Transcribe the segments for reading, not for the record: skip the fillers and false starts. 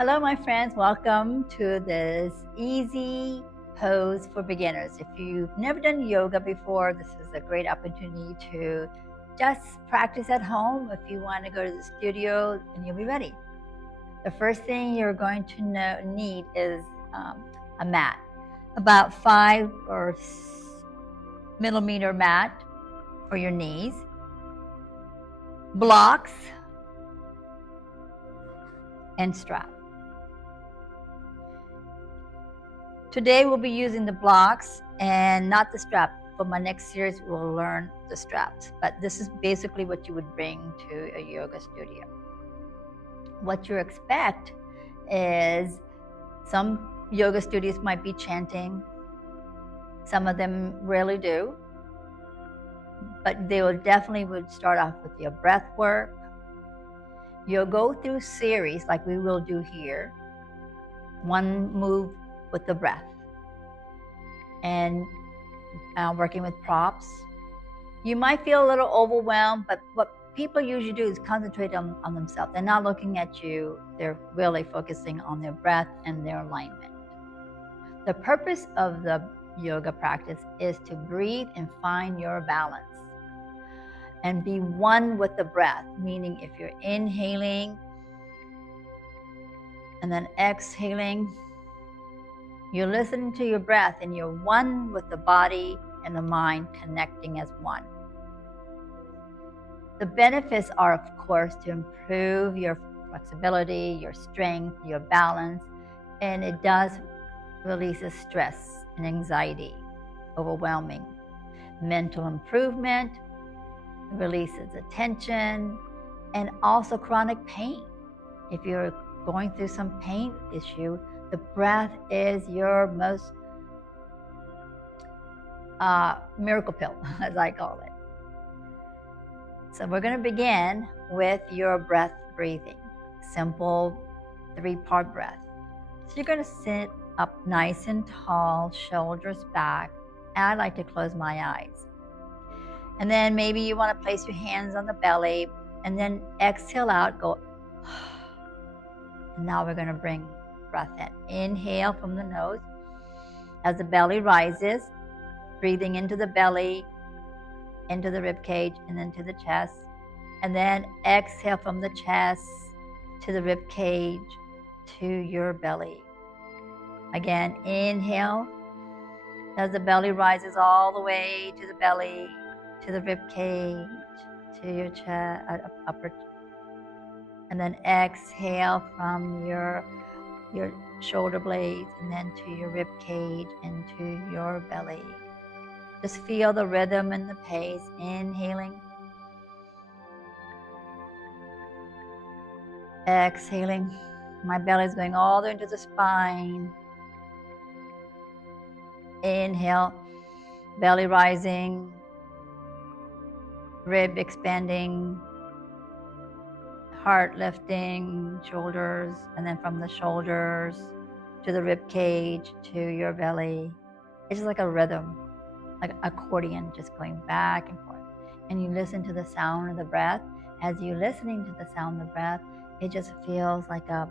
Hello, my friends. Welcome to this easy pose for beginners. If you've never done yoga before, this is a great opportunity to just practice at home. If you want to go to the studio, and you'll be ready. The first thing you're going to need is a mat, about 5 or 6 millimeter mat for your knees, blocks, and strap. Today we'll be using the blocks and not the strap. For my next series, we'll learn the straps. But this is basically what you would bring to a yoga studio. What you expect is some yoga studios might be chanting. Some of them rarely do. But they will definitely would start off with your breath work. You'll go through series like we will do here. One move with the breath. And working with props. You might feel a little overwhelmed, but what people usually do is concentrate on themselves. They're not looking at you. They're really focusing on their breath and their alignment. The purpose of the yoga practice is to breathe and find your balance and be one with the breath, meaning if you're inhaling and then exhaling, you're listening to your breath and you're one with the body and the mind connecting as one. The benefits are, of course, to improve your flexibility, your strength, your balance, and it does release stress and anxiety, overwhelming. Mental improvement, releases attention, and also chronic pain. If you're going through some pain issue, the breath is your most miracle pill, as I call it. So we're going to begin with your breath breathing. Simple 3-part breath. So you're going to sit up nice and tall, shoulders back. I like to close my eyes. And then maybe you want to place your hands on the belly and then exhale out, go. And now we're going to bring breath in. Inhale from the nose as the belly rises, breathing into the belly, into the rib cage, and then to the chest. And then exhale from the chest to the rib cage, to your belly. Again, inhale as the belly rises all the way to the belly, to the rib cage, to your chest, upper. And then exhale from your shoulder blades and then to your rib cage and to your belly. Just feel the rhythm and the pace. Inhaling. Exhaling. My belly's going all the way into the spine. Inhale. Belly rising. Rib expanding. Heart lifting. Shoulders. And then from the shoulders to the rib cage to your belly. It's just like a rhythm. Like accordion, just going back and forth. And you listen to the sound of the breath. As you're listening to the sound of the breath, it just feels like a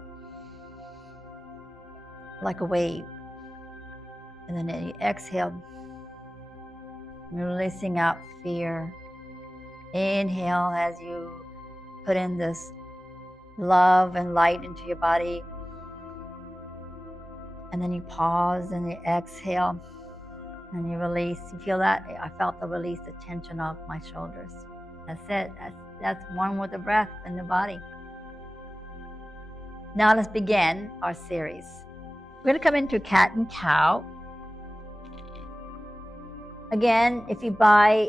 wave. And then you exhale, releasing out fear. Inhale as you put in this love and light into your body. And then you pause and you exhale. And you release. You feel that? I felt the release, the tension off my shoulders. That's it. That's one with the breath and the body. Now let's begin our series. We're going to come into cat and cow. Again, if you buy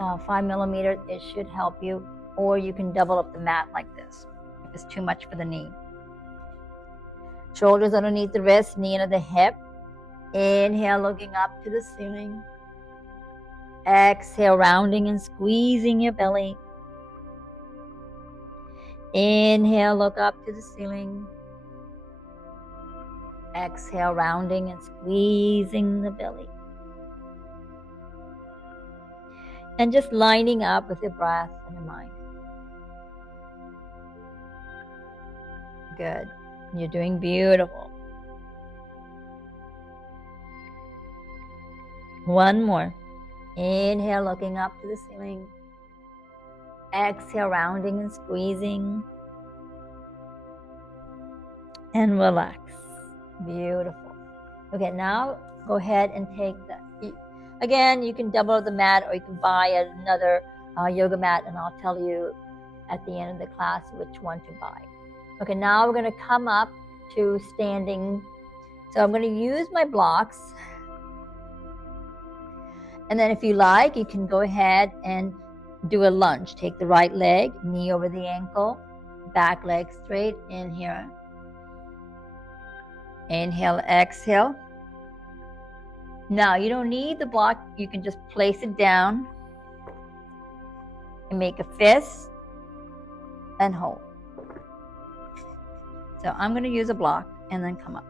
5 millimeters, it should help you. Or you can double up the mat like this if it's too much for the knee. Shoulders underneath the wrist, knee under the hip. Inhale, looking up to the ceiling. Exhale, rounding and squeezing your belly. Inhale, look up to the ceiling. Exhale, rounding and squeezing the belly. And just lining up with your breath and your mind. Good. You're doing beautiful. One more. Inhale, looking up to the ceiling. Exhale, rounding and squeezing. And relax. Beautiful. Okay, now go ahead and take that. Again, you can double the mat or you can buy another yoga mat, and I'll tell you at the end of the class which one to buy. Okay, now we're going to come up to standing. So I'm going to use my blocks. And then if you like, you can go ahead and do a lunge. Take the right leg, knee over the ankle, back leg straight in here. Inhale, exhale. Now, you don't need the block. You can just place it down and make a fist and hold. So I'm going to use a block and then come up.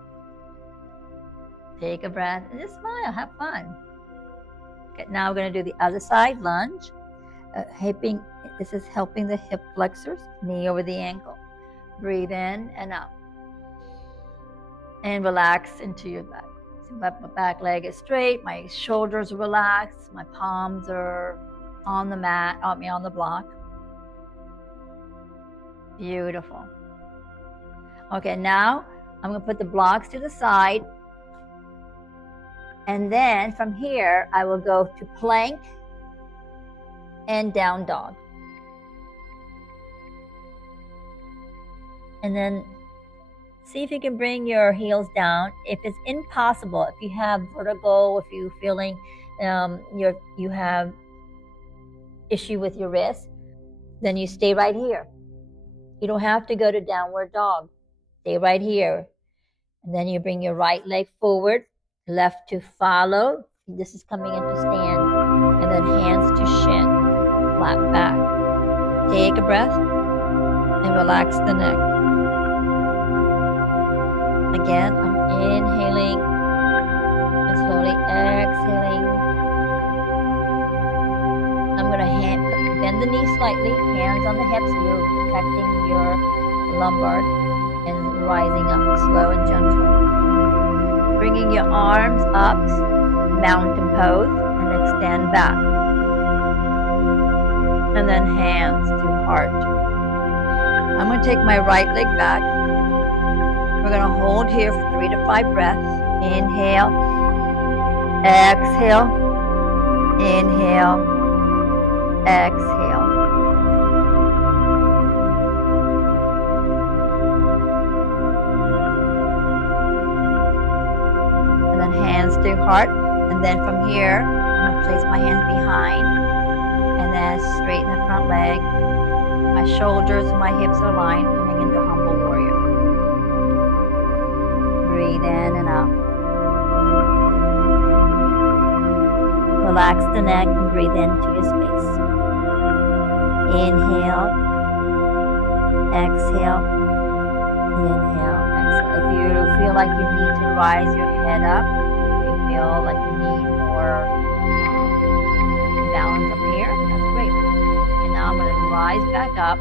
Take a breath and just smile. Have fun. Okay, now we're going to do the other side, lunge. This is helping the hip flexors, knee over the ankle. Breathe in and out. And relax into your back. So my back leg is straight, my shoulders are relaxed, my palms are on the mat, on the block. Beautiful. Okay, now I'm going to put the blocks to the side. And then from here, I will go to plank and down dog. And then see if you can bring your heels down. If it's impossible, if you have vertigo, if you're feeling you have issue with your wrist, then you stay right here. You don't have to go to downward dog. Stay right here. And then you bring your right leg forward, left to follow. This is coming into stand. And then hands to shin, flat back. Take a breath and relax the neck. Again, I'm inhaling and slowly exhaling. I'm going to bend the knees slightly, hands on the hips. You're protecting your lumbar and rising up slow and gentle. Bringing your arms up, mountain pose, and extend back. And then hands to heart. I'm going to take my right leg back. We're going to hold here for 3 to 5 breaths. Inhale, exhale, inhale, exhale. And then hands to heart. And then from here, I'm going to place my hands behind and then straighten the front leg. My shoulders and my hips are aligned, coming into humble warrior. Breathe in and out. Relax the neck and breathe into your space. Inhale, exhale, inhale, exhale. If you feel like you need to rise your head up, if you feel like you need more balance up here, that's great. And now I'm going to rise back up,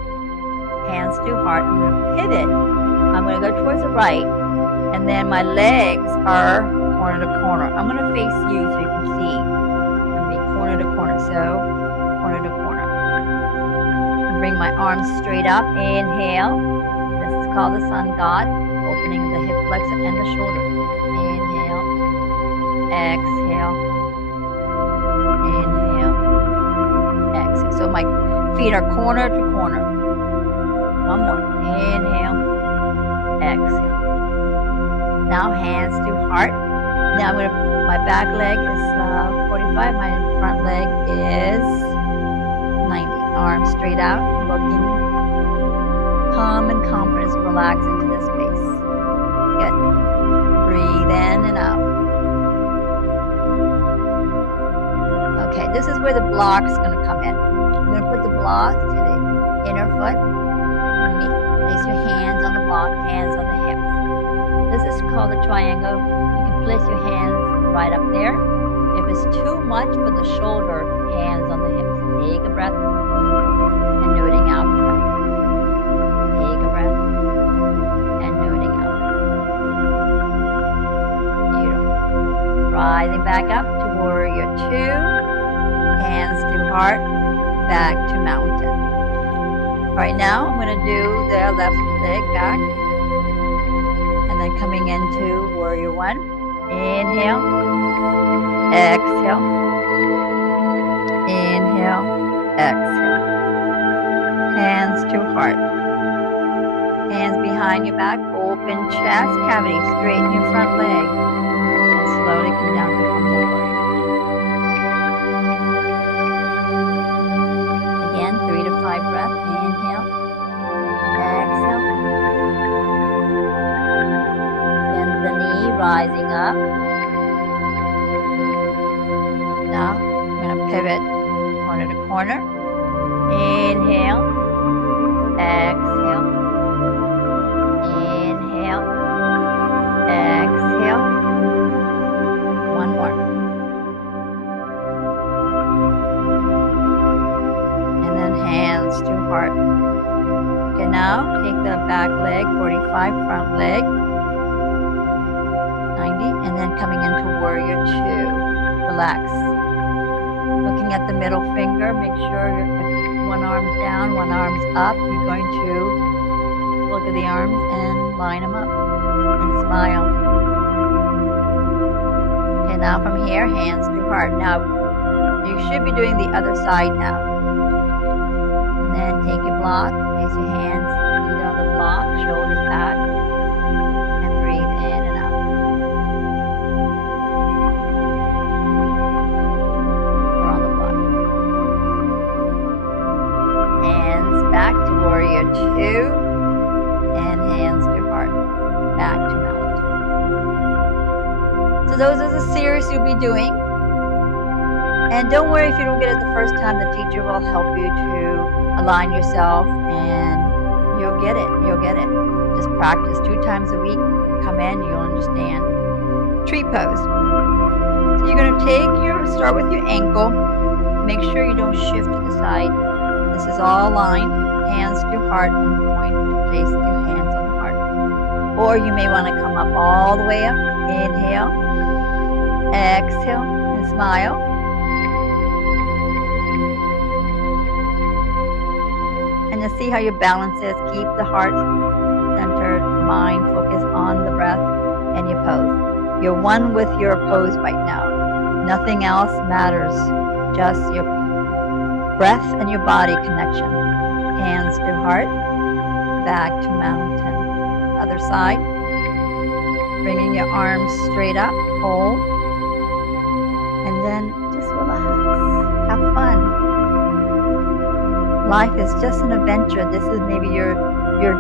hands to heart. I'm going to pivot. I'm going to go towards the right. And then my legs are corner to corner. I'm going to face you so you can see. I'm going to be corner to corner. So, corner to corner. Bring my arms straight up. Inhale. This is called the sun god. Opening the hip flexor and the shoulder. Inhale. Exhale. Inhale. Exhale. So my feet are corner to corner. One more. Inhale. Exhale. Now hands to heart. Now my back leg is 45, my front leg is 90. Arms straight out, looking calm and confidence, relax into this space. Good. Breathe in and out. Okay, this is where the block's going to come in. We're going to put the block to the inner foot. Place your hands on the block, hands on the hips. This is called a triangle. You can place your hands right up there. If it's too much for the shoulder, hands on the hips. Take a breath and noting out the breath. Take a breath. Rising back up to warrior two. Hands to heart, back to mountain. All right, now I'm going to do the left leg back. And then coming into warrior one. Inhale. Exhale. Inhale. Exhale. Hands to heart. Hands behind your back. Open chest cavity. Straighten your front leg. And slowly come down to humble warrior. Again, 3 to 5 breaths. Inhale. Exhale. Bend the knee, rising up. Now, I'm going to pivot corner to corner. Inhale. Exhale. Inhale. Exhale. One more. And then hands to heart. Okay, now take the back leg, 45, front leg, 90, and then coming into warrior two. Relax. Looking at the middle finger, make sure one arm's down, one arm's up. You're going to look at the arms and line them up and smile. Okay, now from here, hands to heart. Now, you should be doing the other side now. And then take your block, place your hands either on the block, shoulders back, and breathe in and out. Or on the block. Hands back to warrior two, and hands to heart, back to mountain. So those are the series you'll be doing. And don't worry if you don't get it the first time, the teacher will help you to align yourself and you'll get it. You'll get it. Just practice 2 times a week. Come in, you'll understand. Tree pose. So you're going to start with your ankle. Make sure you don't shift to the side. This is all aligned. Hands to heart, and you're going to place your hands on the heart. Or you may want to come up all the way up. Inhale. Exhale. And smile. And you'll see how your balance is. Keep the heart centered, mind focused on the breath and your pose. You're one with your pose right now. Nothing else matters. Just your breath and your body connection. Hands to heart, back to mountain. Other side. Bringing your arms straight up, hold. And then just relax. Have fun. Life is just an adventure. This is maybe your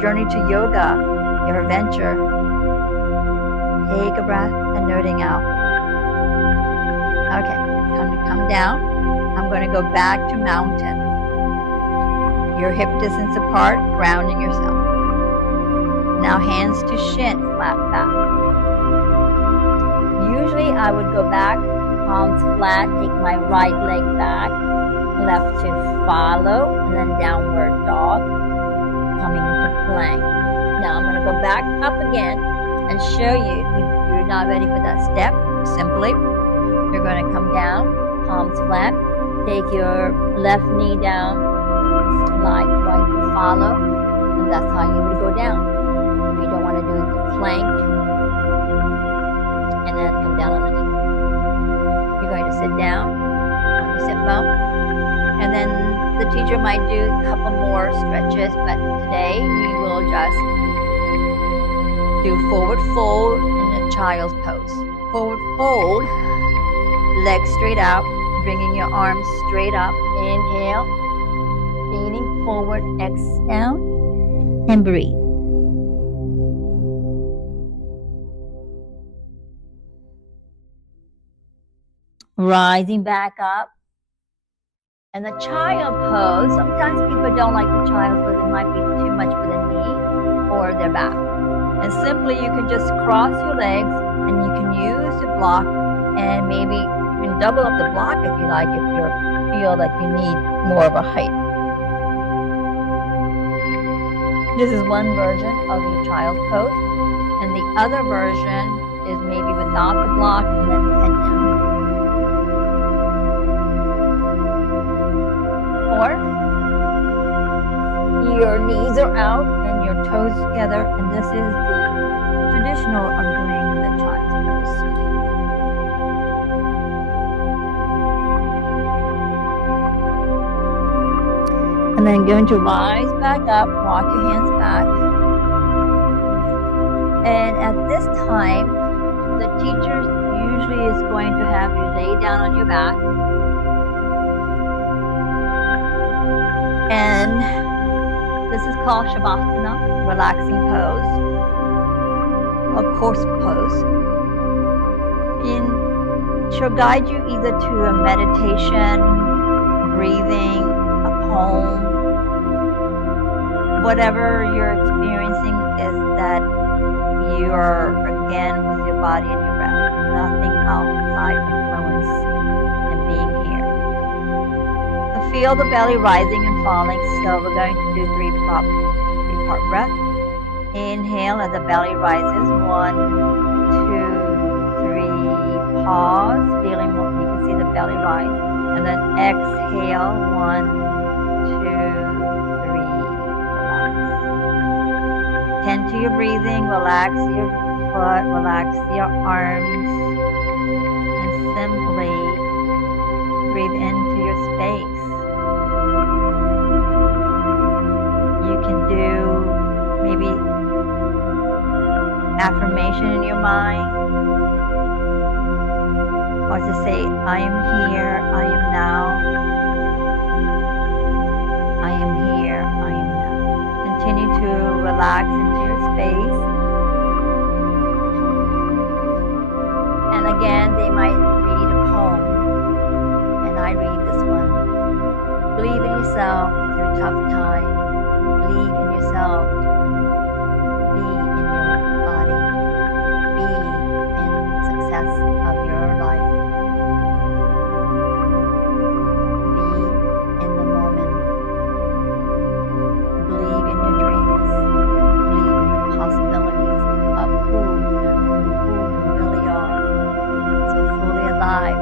journey to yoga, your adventure. Take a breath and noting out. Okay, come down. I'm going to go back to mountain. Your hip distance apart, grounding yourself. Now hands to shin, flat back. Usually I would go back, palms flat, take my right leg back. Left to follow, and then downward dog, coming to plank. Now I'm going to go back up again and show you, if you're not ready for that step, simply, you're going to come down, palms flat, take your left knee down, slide right to follow, and that's how you would go down. If you don't want to do the plank, and then come down on the knee. You're going to sit down on your sit bone. And then the teacher might do a couple more stretches, but today we will just do forward fold in a child's pose. Forward fold, legs straight out, bringing your arms straight up. Inhale, leaning forward, exhale, and breathe. Rising back up. And the child pose, sometimes people don't like the child pose. It might be too much for the knee or their back. And simply you can just cross your legs and you can use the block and maybe you can double up the block if you like, if you feel like you need more of a height. This is one version of your child's pose. And the other version is maybe without the block and then head down. knees are out and your toes together, and this is the traditional of doing the child's pose. And then going to rise back up, walk your hands back. And at this time, the teacher usually is going to have you lay down on your back. And this is called Shavasana, relaxing pose, a course pose. And she'll guide you either to a meditation, breathing, a poem, whatever you're experiencing is that you are again with your body and your breath, nothing outside influence and being here. So feel the belly rising and falling. So we're going to do three-part breath. Inhale as the belly rises. 1, 2, 3. Pause, feeling more. You can see the belly rise. And then exhale. 1, 2, 3. Relax. Tend to your breathing. Relax your foot. Relax your arms. And simply breathe into your space. You can do maybe affirmation in your mind, or just say, I am here, I am now, I am here, I am now. Continue to relax into your space. And again, they might read a poem, and I read this one. Believe in yourself through tough times. Believe in yourself. Be in your body. Be in success of your life. Be in the moment. Believe in your dreams. Believe in the possibilities of who you really are. So fully alive.